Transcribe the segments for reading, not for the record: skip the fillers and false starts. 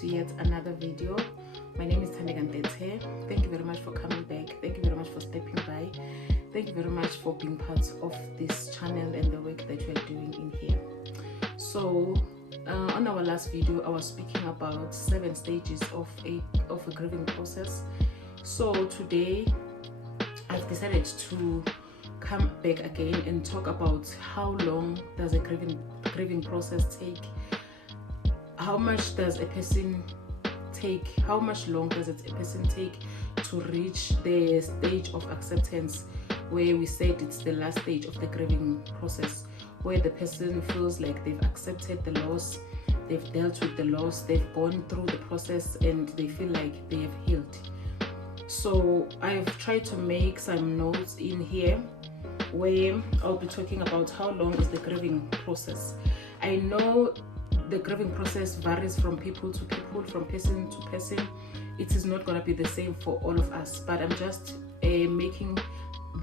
to yet another video. My name is Thandegantete. Thank you very much for coming back. Thank you very much for stepping by. Thank you very much for being part of this channel and the work that you are doing in here. So on our last video, I was speaking about 7 stages of a grieving process. So today I've decided to come back again and talk about how long does a grieving process take. How much does a person take? How much long does a person take to reach the stage of acceptance, where we said it's the last stage of the grieving process, where the person feels like they've accepted the loss, they've dealt with the loss, they've gone through the process, and they feel like they have healed. So I've tried to make some notes in here where I'll be talking about how long is the grieving process. I know the grieving process varies from people to people, from person to person. It is not going to be the same for all of us, but I'm just making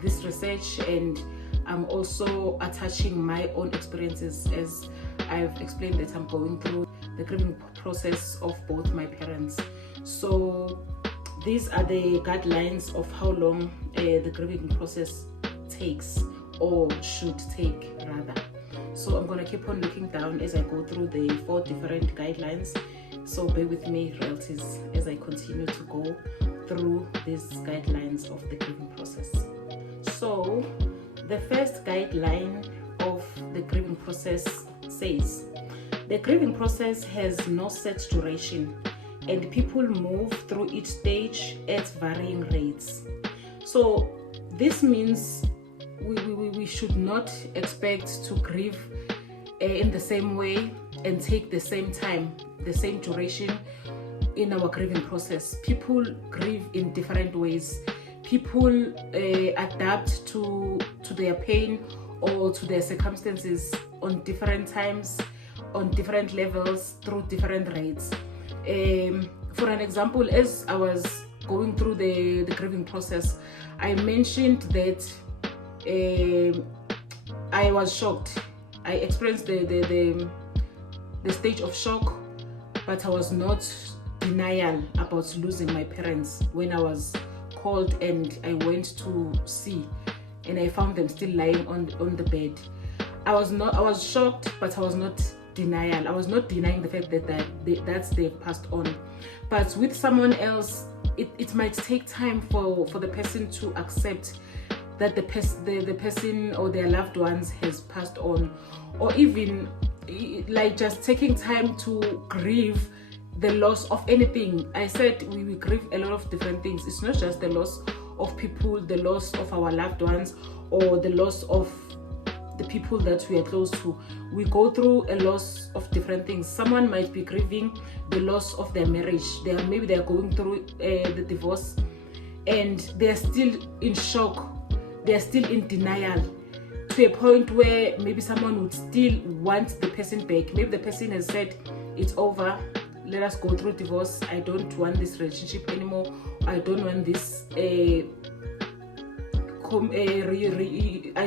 this research, and I'm also attaching my own experiences as I've explained that I'm going through the grieving process of both my parents. So these are the guidelines of how long the grieving process takes, or should take rather. So I'm going to keep on looking down as I go through the 4 different guidelines. So bear with me, Royalties, as I continue to go through these guidelines of the grieving process. So the first guideline of the grieving process says the grieving process has no set duration, and people move through each stage at varying rates. So this means we should not expect to grieve in the same way and take the same time, the same duration in our grieving process. People grieve in different ways. People adapt to their pain or to their circumstances on different times, on different levels, through different rates. For an example, as I was going through the grieving process, I mentioned that I was shocked. I experienced the stage of shock, but I was not denial about losing my parents when I was called and I went to see, and I found them still lying on the bed. I was shocked, but I was not denial. I was not denying the fact that they've passed on. But with someone else, it might take time for the person to accept that the person or their loved ones has passed on, or even like just taking time to grieve the loss of anything. I said we grieve a lot of different things. It's not just the loss of people, the loss of our loved ones, or the loss of the people that we are close to. We go through a loss of different things. Someone might be grieving the loss of their marriage. Maybe they're going through the divorce, and they're still in shock. They're still in denial, to a point where maybe someone would still want the person back. Maybe the person has said, it's over, let us go through divorce, I don't want this relationship anymore, I don't want this I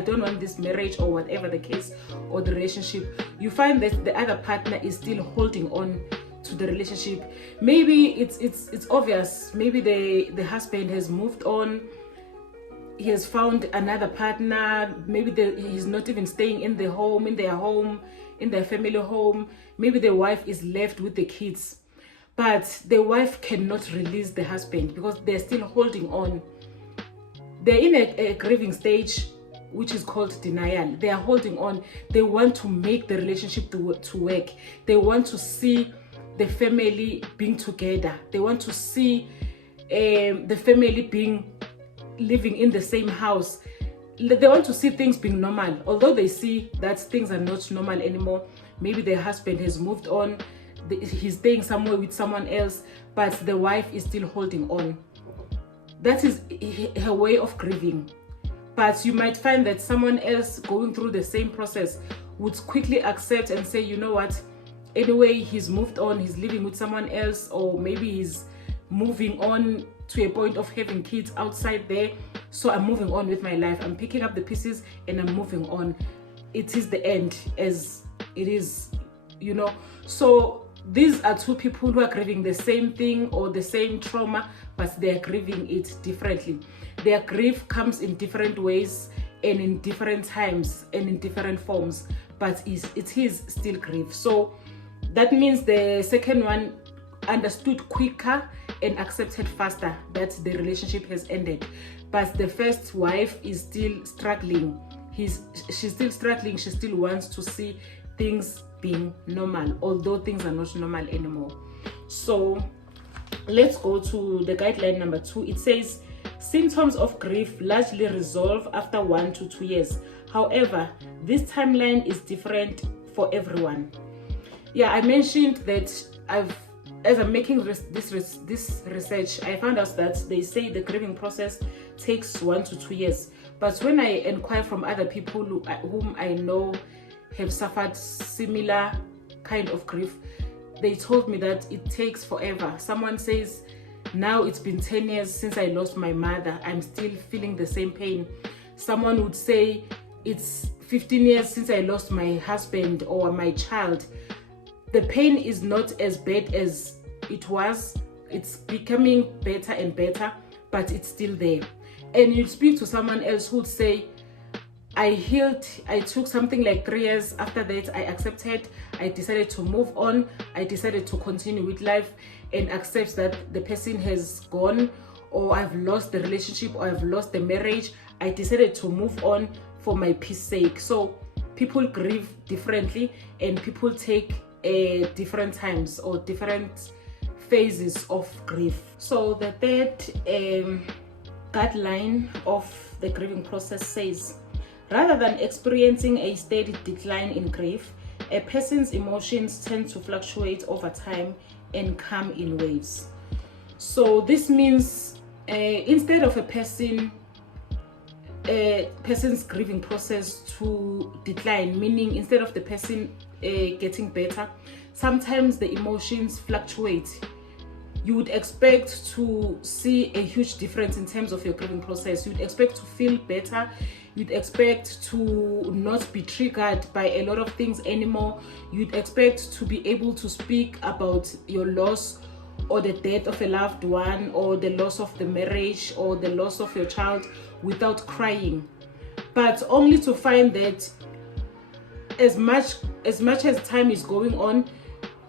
don't want this marriage, or whatever the case, or the relationship. You find that the other partner is still holding on to the relationship. Maybe it's obvious. Maybe the husband has moved on, he has found another partner. Maybe he's not even staying in their home, in their family home. Maybe the wife is left with the kids, but the wife cannot release the husband because they're still holding on. They're in a grieving stage, which is called denial. They are holding on. They want to make the relationship to work. They want to see the family being together. They want to see the family living in the same house. They want to see things being normal, although they see that things are not normal anymore. Maybe the husband has moved on, he's staying somewhere with someone else, but the wife is still holding on. That is her way of grieving. But you might find that someone else going through the same process would quickly accept and say, you know what, anyway, he's moved on, he's living with someone else, or maybe he's moving on to a point of having kids outside there, so I'm moving on with my life. I'm picking up the pieces and I'm moving on. It is the end as it is, you know. So these are two people who are grieving the same thing or the same trauma, but they are grieving it differently. Their grief comes in different ways and in different times and in different forms, but it is still grief. So that means the second one understood quicker and accepted faster that the relationship has ended, but the first wife is still struggling. She's still struggling. She still wants to see things being normal, although things are not normal anymore. So let's go to the guideline number 2. It says symptoms of grief largely resolve after 1 to 2 years. However, this timeline is different for everyone. Yeah, I mentioned that as I'm making this research, I found out that they say the grieving process takes 1 to 2 years. But when I inquire from other people whom I know have suffered similar kind of grief, they told me that it takes forever. Someone says, now it's been 10 years since I lost my mother, I'm still feeling the same pain. Someone would say, it's 15 years since I lost my husband or my child. The pain is not as bad as it was. It's becoming better and better, but it's still there. And you speak to someone else who would say, I healed, I took something like 3 years. After that, I accepted, I decided to move on, I decided to continue with life and accept that the person has gone, or I've lost the relationship, or I've lost the marriage. I decided to move on for my peace sake. So people grieve differently and people take different times or different phases of grief. So the third guideline of the grieving process says, rather than experiencing a steady decline in grief, a person's emotions tend to fluctuate over time and come in waves. So this means instead of a person's grieving process to decline, meaning instead of the person getting better, sometimes the emotions fluctuate. You would expect to see a huge difference in terms of your grieving process. You'd expect to feel better. You'd expect to not be triggered by a lot of things anymore. You'd expect to be able to speak about your loss or the death of a loved one or the loss of the marriage or the loss of your child without crying. But only to find that as much as time is going on,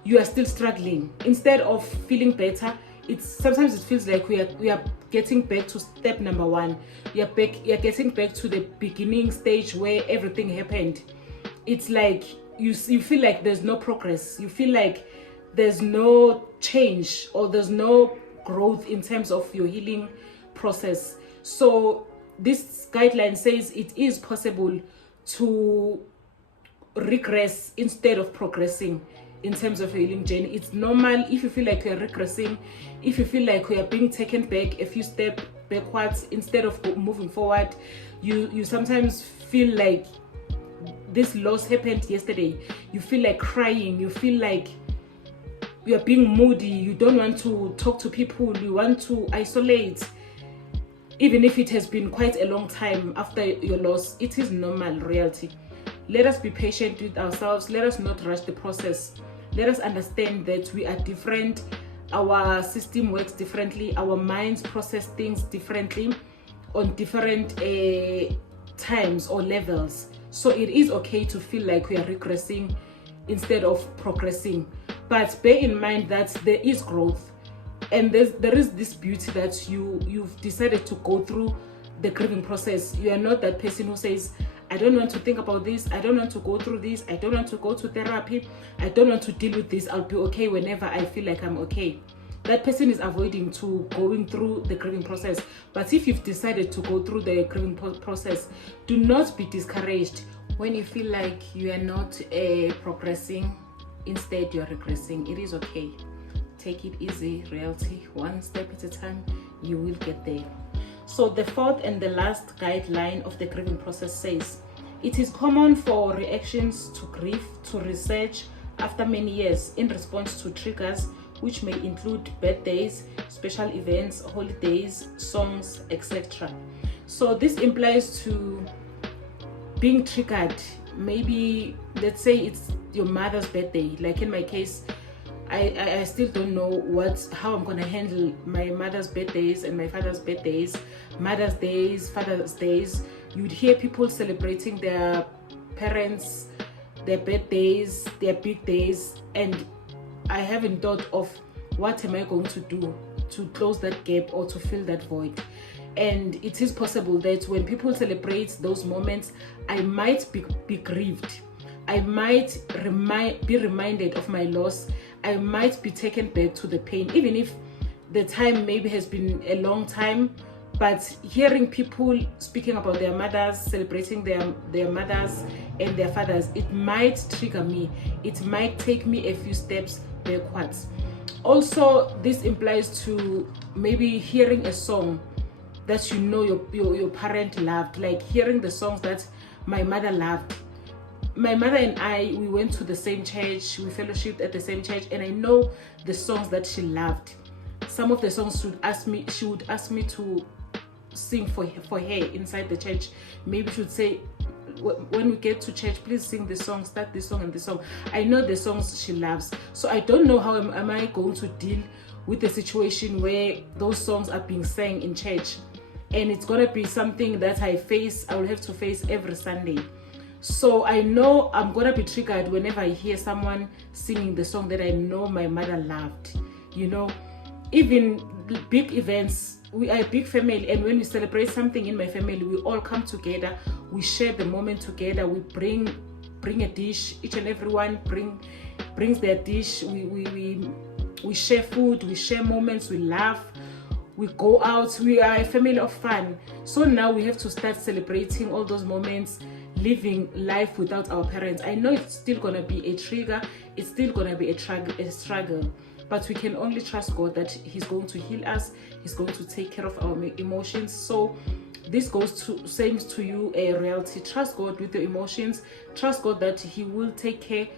you are still struggling. Instead of feeling better, sometimes it feels like we are getting back to step number 1. You're getting back to the beginning stage where everything happened. It's like you feel like there's no progress. You feel like there's no change or there's no growth in terms of your healing process. So this guideline says it is possible to regress instead of progressing in terms of your healing journey. It's normal if you feel like you're regressing, if you feel like you are being taken back a few steps backwards instead of moving forward. You sometimes feel like this loss happened yesterday. You feel like crying. You feel like you are being moody. You don't want to talk to people. You want to isolate. Even if it has been quite a long time after your loss, it is normal reality. Let us be patient with ourselves. Let us not rush the process. Let us understand that we are different. Our system works differently. Our minds process things differently on different times or levels. So it is okay to feel like we are regressing instead of progressing. But bear in mind that there is growth. And there is this beauty that you've decided to go through the grieving process. You are not that person who says, I don't want to think about this. I don't want to go through this. I don't want to go to therapy. I don't want to deal with this. I'll be okay whenever I feel like I'm okay. That person is avoiding to going through the grieving process. But if you've decided to go through the grieving process, do not be discouraged when you feel like you are not progressing. Instead, you're regressing. It is okay. Take it easy, reality. One step at a time, you will get there. So the fourth and the last guideline of the grieving process says, it is common for reactions to grief to resurge after many years in response to triggers which may include birthdays, special events, holidays, songs, etc. So this implies to being triggered. Maybe let's say it's your mother's birthday. Like in my case, I still don't know how I'm gonna handle my mother's birthdays and my father's birthdays, Mother's Days, Father's Days. You'd hear people celebrating their parents, their birthdays, their big days, and I haven't thought of what am I going to do to close that gap or to fill that void. And it is possible that when people celebrate those moments, I might be grieved. I might be reminded of my loss. I might be taken back to the pain, even if the time maybe has been a long time. But hearing people speaking about their mothers, celebrating their mothers and their fathers, it might trigger me. It might take me a few steps backwards. Also, this implies to maybe hearing a song that you know your parent loved, like hearing the songs that my mother loved. My mother and I, we went to the same church, we fellowshiped at the same church, and I know the songs that she loved. Some of the songs she would ask me to sing for her inside the church. Maybe she would say, when we get to church, please sing this song, start this song and this song. I know the songs she loves. So I don't know how am I going to deal with the situation where those songs are being sang in church. And it's going to be something that I will have to face every Sunday. So I know I'm going to be triggered whenever I hear someone singing the song that I know my mother loved. You know, even big events, we are a big family, and when we celebrate something in my family, we all come together, we share the moment together, we bring a dish, each and everyone brings their dish, we share food, we share moments, we laugh, we go out, we are a family of fun. So now we have to start celebrating all those moments, living life without our parents. I know it's still gonna be a trigger, it's still gonna be a struggle, but we can only trust God that He's going to heal us, He's going to take care of our emotions. So this same to you, a reality. Trust God with your emotions. Trust God that He will take care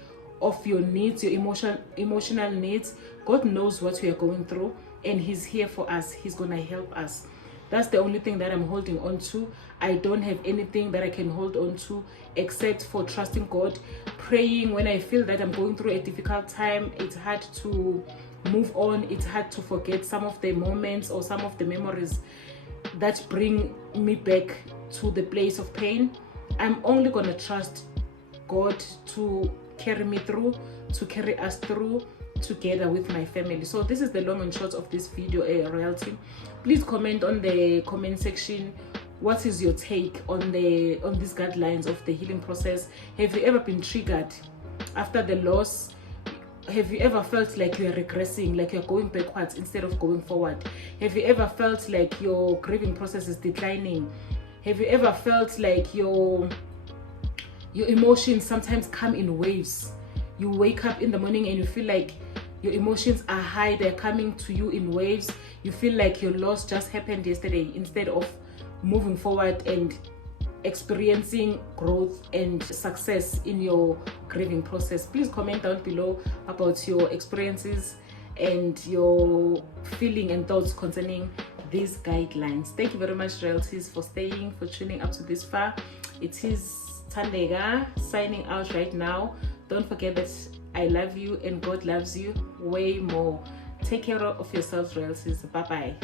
of your needs, your emotional needs. God knows what we are going through, and He's here for us. He's gonna help us. That's the only thing that I'm holding on to. I don't have anything that I can hold on to except for trusting God, praying when I feel that I'm going through a difficult time. It's hard to move on. It's hard to forget some of the moments or some of the memories that bring me back to the place of pain. I'm only going to trust God to carry me through, to carry us through together with my family. So this is the long and short of this video, Royalty. Please comment on the comment section, what is your take on these guidelines of the healing process? Have you ever been triggered after the loss? Have you ever felt like you're regressing, like you're going backwards instead of going forward? Have you ever felt like your grieving process is declining? Have you ever felt like your emotions sometimes come in waves? You wake up in the morning and you feel like your emotions are high, they're coming to you in waves. You feel like your loss just happened yesterday instead of moving forward and experiencing growth and success in your grieving process. Please comment down below about your experiences and your feeling and thoughts concerning these guidelines. Thank you very much, Royalties, for staying, for tuning up to this far. It is Thandeka signing out right now. Don't forget that I love you and God loves you way more. Take care of yourselves, Royalties. Bye bye.